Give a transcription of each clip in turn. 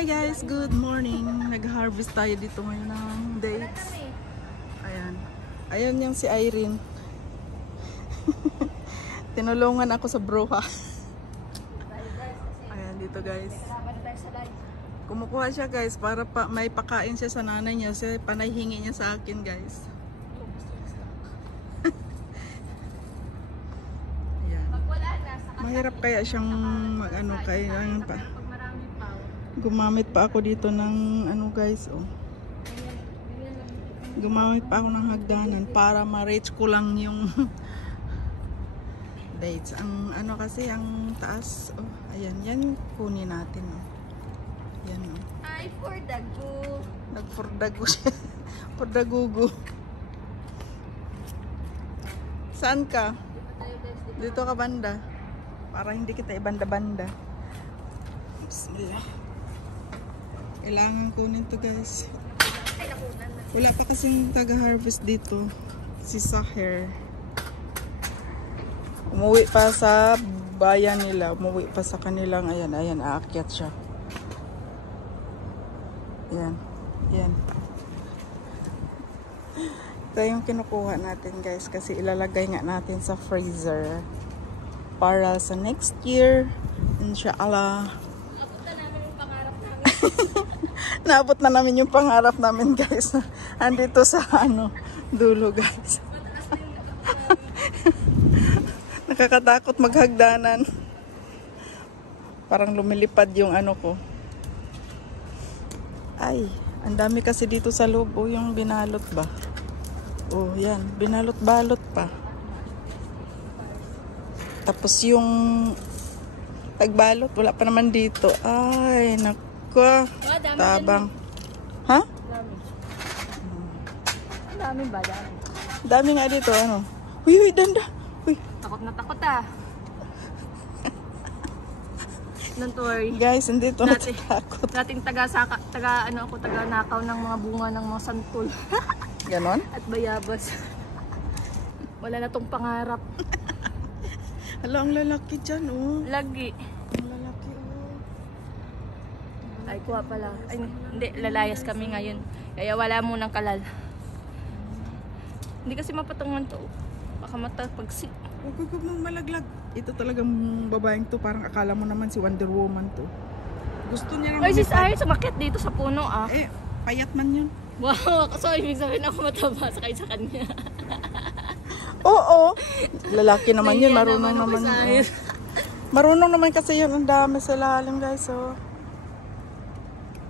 Hi guys, good morning. Nag-harvest tayo dito ngayon ng dates. Ayan. Ayan yung si Irene. Tinulungan ako sa bruha. Ayan dito guys. Kumukuha siya guys para may pakain siya sa nanay niya. Kasi panay hingi niya sa akin guys. Ayan. Mahirap kaya siyang mag-ano kaya pa. Gumamit pa ako dito ng ano guys, oh. Gumamit pa ako ng hagdanan para ma-reach ko lang yung dates. Ang ano kasi, ang taas, oh. Ayan, yan kunin natin, oh. Yan, oh. Ay, for dago. Nag-for-dago siya. For-dagugo. Saan ka? Dito ka banda. Para hindi kita ibanda-banda. Bismillah. Kailangan kunin to guys. Wala pa kasing taga-harvest dito. Si Saher. Umuwi pa sa bayan nila. Umuwi pa sa kanilang, ayan, ayan, aakyat siya. Ayan, ayan. Ito yung kinukuha natin guys. Kasi ilalagay nga natin sa freezer. Para sa next year, inshallah. Naabot na namin yung pangarap namin guys. Andito sa ano, dulo guys. Nakakatakot maghagdanan. Parang lumilipad yung ano ko. Ay, ang dami kasi dito sa loob. Oh, yung binalot ba? Oh, yan. Binalot-balot pa. Tapos yung tagbalot, wala pa naman dito. Ay, naku. Tabang. Ha? Dami ba? Dami. Dami nga dito, ano? Uy, uy, danda. Uy. Takot na takot ah. Don't worry. Guys, hindi ito natatakot. Dating taga nakaw ng mga bunga ng mga santol. Ganon? At bayabas. Wala na tong pangarap. Hala, ang lalaki dyan, oh. Lagi. Ang lalaki, oh. Ay, kuha pala. Ay, hindi, lalayas kami ngayon. Kaya wala munang kalal. Hindi kasi mapatungan to. Baka matapagsi. Huwag mo malaglag. Ito talagang babaeng to. Parang akala mo naman si Wonder Woman to. Gusto niya naman. Ay, sis Ay, sumakit dito sa puno ah. Eh, payat man yun. Wow, so ibig sabihin ako mataba sakay sa kanya. Oo. Lalaki naman yun. Marunong naman yun. Marunong naman kasi yun. Ang dami sa lalim guys, oh.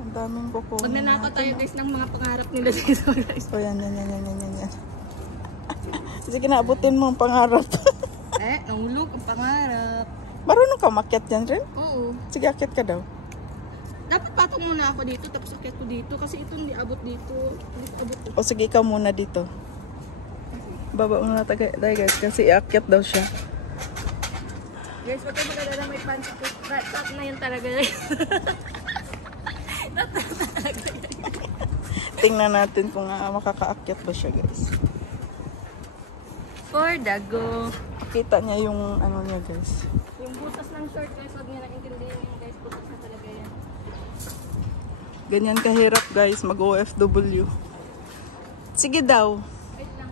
Ang daming kukunin. Magnanakaw tayo guys ng mga pangarap nila dito guys. O yan, yan. Sige na, abutin mo ang pangarap. Ang look, ang pangarap. Marunong ka makyat yan rin? Oo. Sige, akyat ka daw. Dapat patong muna ako dito, tapos akyat ko dito. Kasi ito hindi abot dito. O sige, ikaw muna dito. Baba muna tayo guys, kasi iakyat daw siya. Guys, wag kayo magdala may panty. Top na yun talaga. Tingnan natin kung makakaakyat ba siya guys. For dago. Kita niya yung ano niya guys. Yung butas ng short guys, wag niya naintindihan yung guys. Butas na talaga yan. Ganyan kahirap guys, mag-OFW. Sige daw. Wait lang.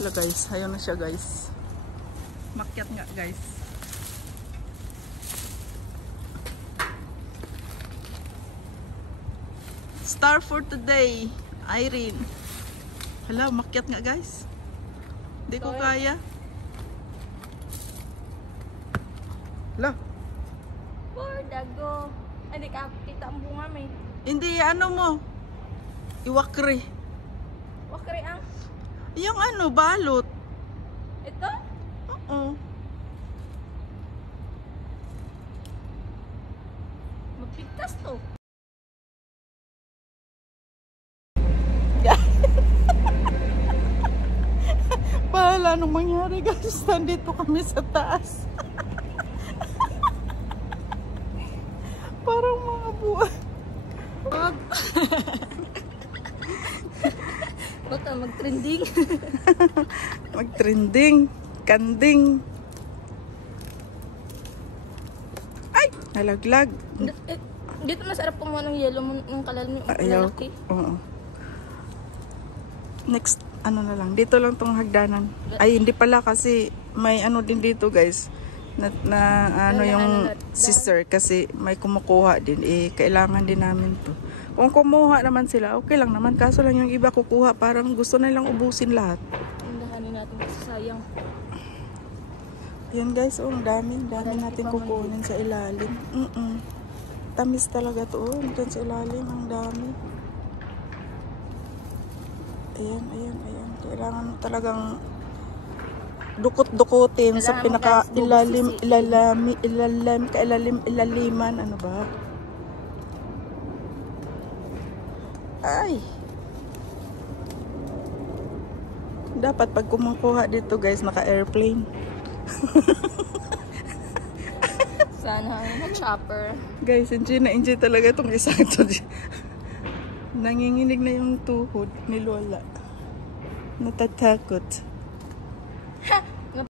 Wala guys, ayaw na siya guys. Makyat nga guys. Star for today, Irene. Hala, makyat nga guys. Hindi ko kaya. Hala. For dago. Hindi ka kita ang bunga may. Hindi, ano mo? Iwakri. Wakri ang. Yung ano, balot. Ito? Oo. Magpigtas to. Bahala nung mangyari guys. Nandito kami sa taas. Parang mga buwan. Baka mag-trending. Mag-trending. Kanding. Nalaglag. Dito masarap kumuha ng yelo ng kalalim yung Ayaw. lalaki. Oo. Next, ano na lang. Dito lang tong hagdanan. Ay, hindi pala kasi may ano din dito guys. Na ano yung sister kasi may kumukuha din. Eh, kailangan din namin to. Kung kumuha naman sila, okay lang naman. Kaso lang yung iba kukuha, parang gusto na lang ubusin lahat. Tindahanin natin kasi sayang. Yan guys, oh, ang dami natin kukunin sa ilalim. Tamis talaga to, oh. Diyan sa ilalim, ang dami. Ayan. Kailangan talagang dukot-dukutin sa pinaka ilaliman, ano ba? Ay! Dapat pag kumukuha dito guys, naka-airplane. Sana chopper. Guys, enjoy talaga itong isang to. Nanginginig na yung tuhod ni Lola. Natatakot.